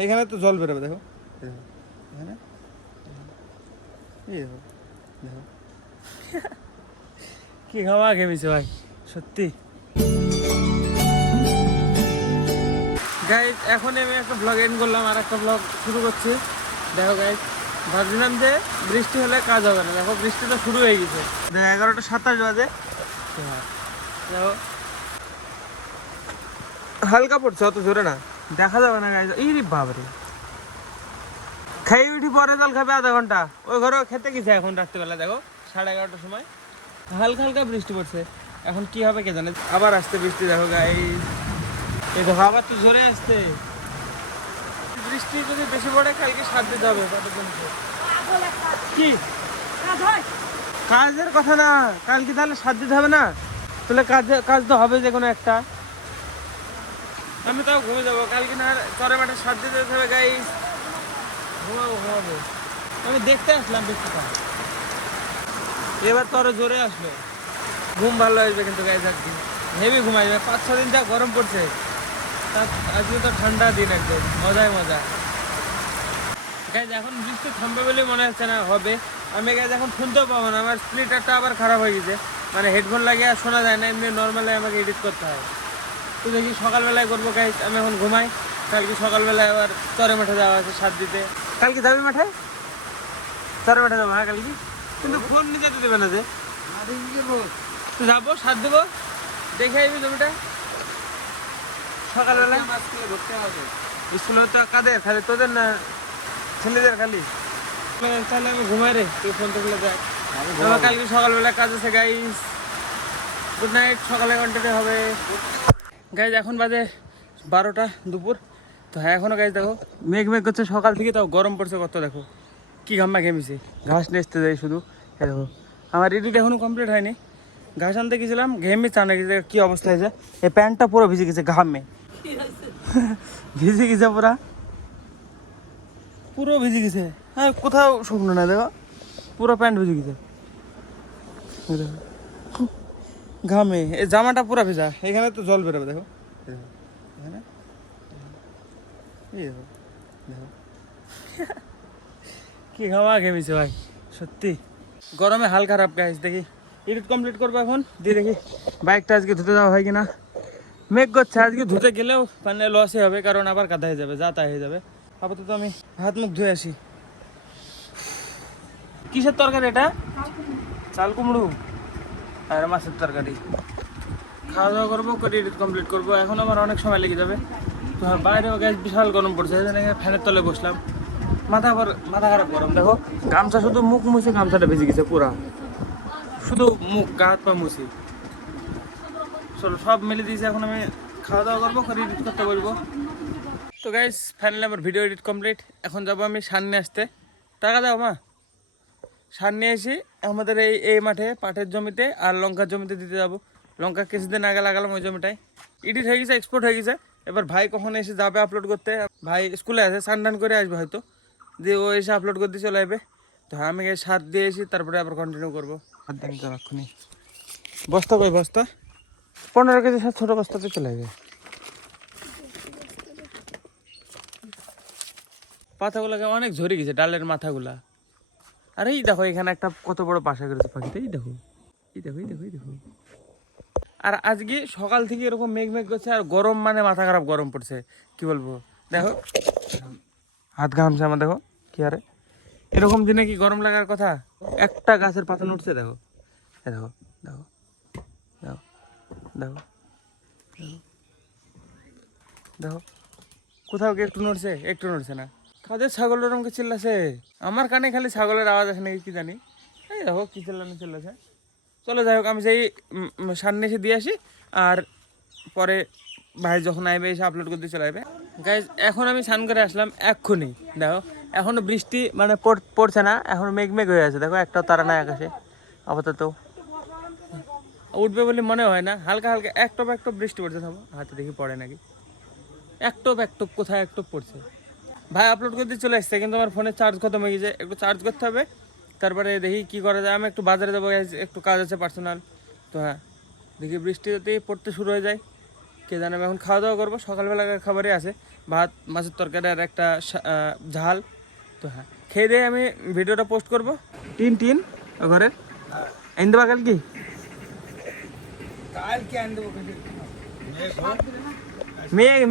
এখানে তো জল বেরোবে, দেখো এখানে, এই দেখো দেখো কি খাওয়া ঘেমেছে ভাই সত্যি। গাইজ এখন আমি একটা ব্লগ এন্ড করলাম, আর একটা ব্লগ শুরু করছি। দেখো গাইজ, ভাবছিলাম যে বৃষ্টি হলে কাজ হবে না, দেখো বৃষ্টি তো শুরু হয়ে গেছে। দেখো 11:27 বাজে, দেখো হালকা পড়ছে, অত জোরে না, দেখা যাবে না গাইজ। এই বাবরে, খাই উঠি পরে জল খাবে আধা ঘন্টা, ওই ঘরে খেতে গেছে এখন রাত্রিবেলা। দেখো 11:30টার সময় হালকা হালকা বৃষ্টি পড়ছে, এখন কি হবে কে জানে। আবার আসতে বৃষ্টি, দেখো গাইজ, এই দেখো আবার তো জোরে আসছে বৃষ্টি। যদি বেশি পড়ে কালকে সার দিতে হবে। কি কাজের কথা না, কালকে তাহলে সার দিতে হবে না, তাহলে কাজ তো হবে যে কোনো একটা। আমি তাও ঘুমিয়ে যাবো কালকে, না চরে মাঠে সার দিতে হবে গাইজ, ঘুমাবো। আমি দেখতে আসলাম বৃষ্টিটা, এবার তো আরো জোরে আসবে, ঘুম ভালো আসবে কিন্তু গাইজ। একদিন হেভি ঘুমাই যাবে, 5-6 দিন যা গরম পড়ছে, আজকে তো ঠান্ডা দিন, একদম মজায় মজা। গাইজ এখন বৃষ্টি থামবে বলে মনে হচ্ছে না হবে। আমি গাইজ এখন শুনতেও পাবো না, আমার স্প্লিটারটা আবার খারাপ হয়ে গেছে, মানে হেডফোন লাগিয়ে আর শোনা যায় না, এমনি নর্মালি আমাকে এডিট করতে হয়। তো দেখি সকালবেলায় করবো গাইজ, আমি এখন ঘুমাই। কালকে সকালবেলায় আবার চরে মাঠে যাওয়া আছে সার দিতে। কালকে যাবি মাঠে? চরে মাঠে যাবো, হ্যাঁ কালকে, কিন্তু ফোন নিয়ে যেতে দেবে না যে। তো যাবো, সার দেবো, দেখে আসবি জমিটা সকালবেলায়। স্কুল হতো কাদের, খালি তোদের না ছেলেদের খালি? তাহলে আমি ঘুমাই রে, তুই ফোনটা খুলে দেখ। কালকে সকালবেলা কাজ আছে গাইস, গুড নাইট, সকালে কন্টিনিউ হবে গাইজ। এখন বাজে 12টা দুপুর, তো হ্যাঁ এখনো গাইজ দেখো মেঘ করছে সকাল থেকে, তাও গরম পড়ছে কত, দেখো কি ঘাম্মা ঘেমেছে। ঘাস নেচতে যাই শুধু, হ্যাঁ দেখো আমার এডিট এখনো কমপ্লিট হয়নি। ঘাস আনতে গেছিলাম, ঘেমে চানা গেছে, কি অবস্থা হয়েছে, এই প্যান্টটা পুরো ভিজে গেছে ঘামে, ভিজে গেছে পুরো ভিজে গেছে। হ্যাঁ কোথাও শুকনো না, দেখো পুরো প্যান্ট ভিজে গেছে ঘামে, এই জামাটা পুরো ভেজা, এখানে তো জল বেরোবে, দেখো এখানে, এই দেখো দেখো কি ঘামা ঘেমেছে ভাই সত্যি। গরমে হাল খারাপ গাইস। দেখি এডিট কমপ্লিট করবো এখন, দিয়ে দেখি বাইকটা আজকে ধুতে যাওয়া হয় কিনা। মেঘ করছে, আজকে ধুতে গেলেও মানে লসই হবে, কারণ আবার কাদা হয়ে যাবে, যা তা হয়ে যাবে। আপাতত আমি হাত মুখ ধুয়ে আসি। কিসের তরকারি এটা? চাল কুমড়ো আর মাছের তরকারি। খাওয়া দাওয়া করবো, করে এডিট কমপ্লিট করবো। এখন আমার অনেক সময় লেগে যাবে। তো বাইরেও গ্যাস বিশাল গরম পড়ছে, ফ্যানের তলে বসলাম। মাথা খারাপ গরম, দেখো গামছা শুধু মুখ মুছে, গামছাটা ভেজে গেছে পুরা, শুধু মুখ গা হাত পা মুছি, সব মিলে দিয়েছে। এখন আমি খাওয়া দাওয়া করবো, করে এডিট করতে বলবো। তো গাইস ফাইনালি আমার ভিডিও এডিট কমপ্লিট। এখন যাবো আমি সার নিয়ে আসতে। টাকা দাও মা। সার নিয়ে এসে আমাদের এই মাঠে পাটের জমিতে আর লঙ্কার জমিতে দিতে যাবো। লঙ্কা কিছুদিন আগে লাগালাম ওই জমিটায়, এডিট হয়ে গেছে, এক্সপোর্ট হয়ে গেছে। এবার ভাই কখন এসে যাবে আপলোড করতে, ভাই স্কুলে আছে, স্নান করে আসবে হয়তো, দিয়ে ও এসে আপলোড করতে চলে আসবে। তো আমি সার দিয়ে এসে তারপরে আবার কন্টিনিউ করবো। আর দেন তো এক্ষুনি বস্তা, কই বস্তা? 15 কেজি সার ছোটো বস্তাতে চলে আসবে। পাতাগুলোকে অনেক ঝরে গেছে, ডালের মাথাগুলা। আর এই দেখো এখানে একটা কত বড় বাসা করেছে পাখিতে, এই দেখো এই দেখো এই দেখো এই দেখো। আর আজকে সকাল থেকে এরকম মেঘ করছে, আর গরম মানে মাথা খারাপ গরম পড়ছে, কি বলবো। দেখো হাত ঘামছে আমার, দেখো কি আরে এরকম দিনে কি গরম লাগার কথা? একটা গাছের পাতা নড়ছে, দেখো দেখো দেখো দেখো দেখো দেখো, কোথাও কি একটু নড়ছে? একটু নড়ছে না। কাদের ছাগল ওরমকে চিল্লাছে, আমার কানে খালি ছাগলের আওয়াজ আসে নাকি কি জানি। এই দেখো কি চিল্লাছে। চলো যাই হোক, আমি সেই সামনে এসে দিয়ে আসি, আর পরে ভাই যখন আসবে এসে আপলোড করতে চলে আসবে। গাইজ এখন আমি স্নান করে আসলাম এক্ষুনি, দেখো এখনো বৃষ্টি মানে পড়ছে না, এখন মেঘ হয়ে আছে, দেখো একটাও তারা নাই আকাশে আপাতত। উঠবে বলে মনে হয় না, হালকা হালকা এক টপ বৃষ্টি পড়ছে। থামো হাতে দেখি পড়ে নাকি, এক টপ কোথায় এক টপ পড়ছে। ভাই আপলোড করতে চলে আসছে, কিন্তু আমার ফোনে চার্জ খতম হয়ে গেছে, একটু চার্জ করতে হবে, তারপরে দেখি কি করা যায়। আমি একটু বাজারে যাবো, একটু কাজ আছে পার্সোনাল। তো হ্যাঁ দেখি বৃষ্টি যদি পড়তে শুরু হয়ে যায় কে জানে। আমি এখন খাওয়া দাওয়া করবো, সকালবেলা খাবারই আছে, ভাত, মাছের তরকারি আর একটা ঝাল। তো হ্যাঁ, খেয়ে দিয়ে আমি ভিডিওটা পোস্ট করবো। টিন টিন ও ঘরের এনে দেবা কালকে?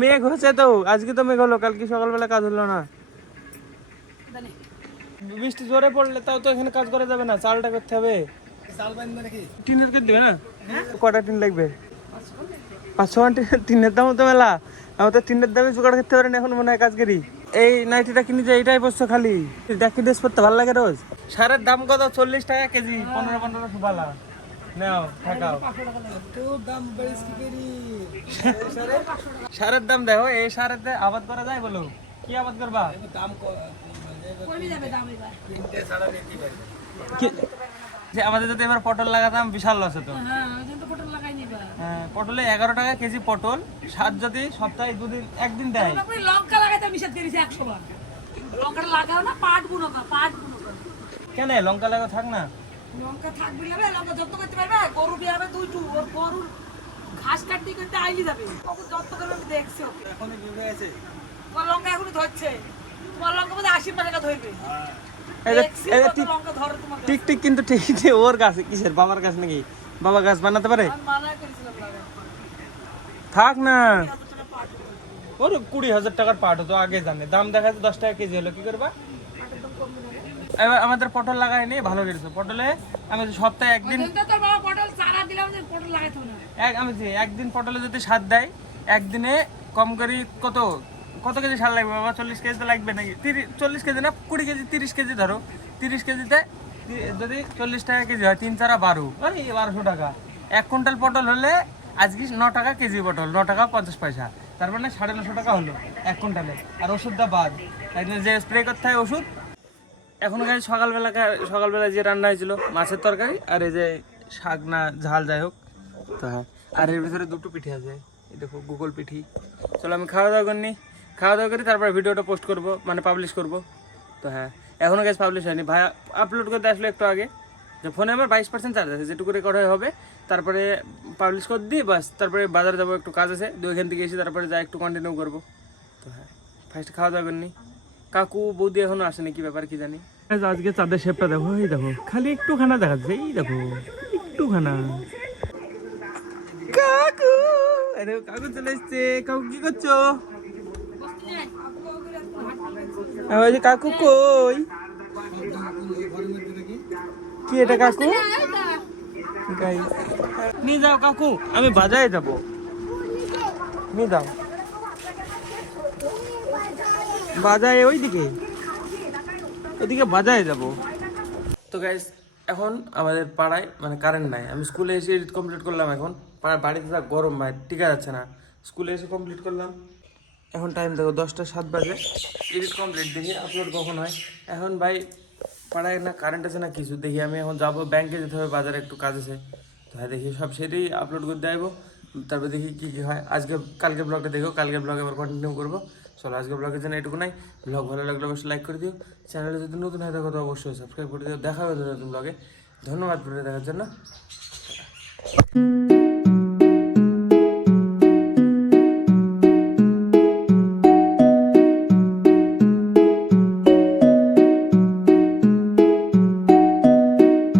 মেঘ হচ্ছে তো, আজকে তো মেঘ হলো, কালকে সকালবেলা কাজ হলো না। বৃষ্টি জোরে পড়লে তাও তো এখানে কাজ করা যাবে না, চালটা করতে হবে। টিনের কে দেবে না? কটা টিন লাগবে? 500 টিনের দাম তো মেলা। আমার তো টিনের দামে জোগাড় করতে পারেন এখন, মনে হয় কাজ করি। এই নাইটিটা কিনে যে এইটাই বসছো খালি, দেখি ড্রেস পরতে ভালো লাগে রোজ। সারের দাম কত? 40 টাকা কেজি, 15 বালা নাও ঠাকাও। সারের দাম দেখো, এই সারেতে আবাদ করা যায় বলো? কি আবাদ করবা? যে আমাদের যদি এবার পটল লাগাতাম বিশাল লস হতো। হ্যাঁ, পটলে 11 টাকা কেজি পটল। সার যদি সপ্তাহে 2 দিন 1 দিন দেয়। লঙ্কা লাগাইতে মিশাত করেছি 100 বার। লঙ্কাটা লাগাও না, পাট বুনো না, পাট বুনো না। কেন লঙ্কা লাগাও? থাক না, লঙ্কা থাকবি হবে, লঙ্কা যত্ন করতে পারবে। গরু বিয়াবে 2 ওর গরুর ঘাস কাটতে করতে আইলি যাবে। কখন যত্ন করবে আমি দেখছি ওকে। এখনো বিবে আছে। তোমার লঙ্কা এখনো ধরছে। তোমার লঙ্কা মধ্যে 80 টাকা ধরবে। লঙ্কা ধরে তোমার টিক টিক কিন্তু ঠিক যে ওর গাছে কিসের? বাবার গাছ নাকি? বাবা গাছ বানাতে পারে? আমি মানা করেছিলাম লাগাই। থাক না, 1000 টাকা পাট। ওর 20,000 টাকার পাট হতো, আগে জানে দাম দেখাতে 10 টাকা কেজি হলো, কি করবা? পাটের দাম কমবে না। এবার আমাদের পটল লাগাইনি, ভালো করেছে। পটলে আমি সপ্তাহে 1 দিন, তো তোর বাবা পটল চারা দিলাম যে পটল লাগাইতো না। আমি যে 1 দিন পটলে যদি সার দেয়, একদিনে কম করি কত কেজি সার লাগবে বাবা? 40 কেজি তো লাগবে নাকি? 40 কেজি না, 20 কেজি, 30 কেজি ধরো। 30 কেজিতে যদি 40 টাকা কেজি হয়, 3 4 12, 1200 টাকা। 1 কুইন্টাল পটল হলে আজকে 9 টাকা কেজি পটল, 9 টাকা 50 পয়সা। তার মানে 950 টাকা হলো 1 কুইন্টালে। আর ওষুধটা বাদ, যে স্প্রে করতে হয় ওষুধ। এখন গাড়ি সকালবেলা যে রান্না হয়েছিল মাছের তরকারি আর এই যে শাক না ঝাল, যাই হোক। তো হ্যাঁ, আর এর ভিতরে 2টো পিঠি আছে, এই দেখো গুগল পিঠি। চলো আমি খাওয়া দাওয়া করি তারপরে ভিডিওটা পোস্ট করব, মানে পাবলিশ করব। তো হ্যাঁ, এখনও গ্যাস পাবলিশ হয়নি ভাই, আপলোড করতে আসলে একটু আগে। যে ফোনে আমার 22% চার্জ আছে, যেটুকু রেকর্ড হবে তারপরে পাবলিশ করে দিই বাস। তারপরে বাজারে যাবো, একটু কাজ আছে, ওইখান থেকে এসে তারপরে যা একটু কন্টিনিউ করবো। তো হ্যাঁ, ফার্স্ট খাওয়া দাওয়া করিনি। কাকু বৌদি এখনো আসেনি, কি ব্যাপার কি জানি। আজকে চাঁদের শেপটা দেখো, এই দেখো খালি একটুখানা দেখাচ্ছে, এই দেখো একটুখানা। কাকু, আরে কাকু চলে এসছে। কাকু কি করছো? ওই যে কাকু কই? কি এটা কাকু? নিয়ে যাও কাকু, আমি বাজারে যাব, নিয়ে যাও বাজারে, ওইদিকে বাজারে যাব। তো গাইস, এখন আমাদের পাড়ায় মানে কারেন্ট নাই। আমি স্কুলে এসে এডিট কমপ্লিট করলাম। এখন বাড়িতে যা গরম ভাই, টিকা যাচ্ছে না। স্কুলে এসে কমপ্লিট করলাম। এখন টাইম দেখো 10টা 7 বাজে। এডিট কমপ্লিট, দেখি আপলোড কখন হয়। এখন ভাই পাড়ায় না কারেন্ট আছে না কিছু, দেখি আমি এখন যাবো, ব্যাংকে যেতে হবে, বাজারে একটু কাজ আছে। তো হ্যাঁ, দেখি সব সেটাই আপলোড করতে আসবো। তারপর দেখি কী কী হয়। কালকে ব্লগটা দেখো, কালকের ব্লগ আবার কন্টিনিউ করবো। চলো আজকে ব্লগের জন্য এটুকু নাই। ব্লগ ভালো লাগলে অবশ্যই লাইক করে দিও। চ্যানেলে যদি নতুন হয় থাকো তো অবশ্যই সাবস্ক্রাইব করে দিও। দেখা হবে নতুন ব্লগে। ধন্যবাদ ভিডিও দেখার জন্য।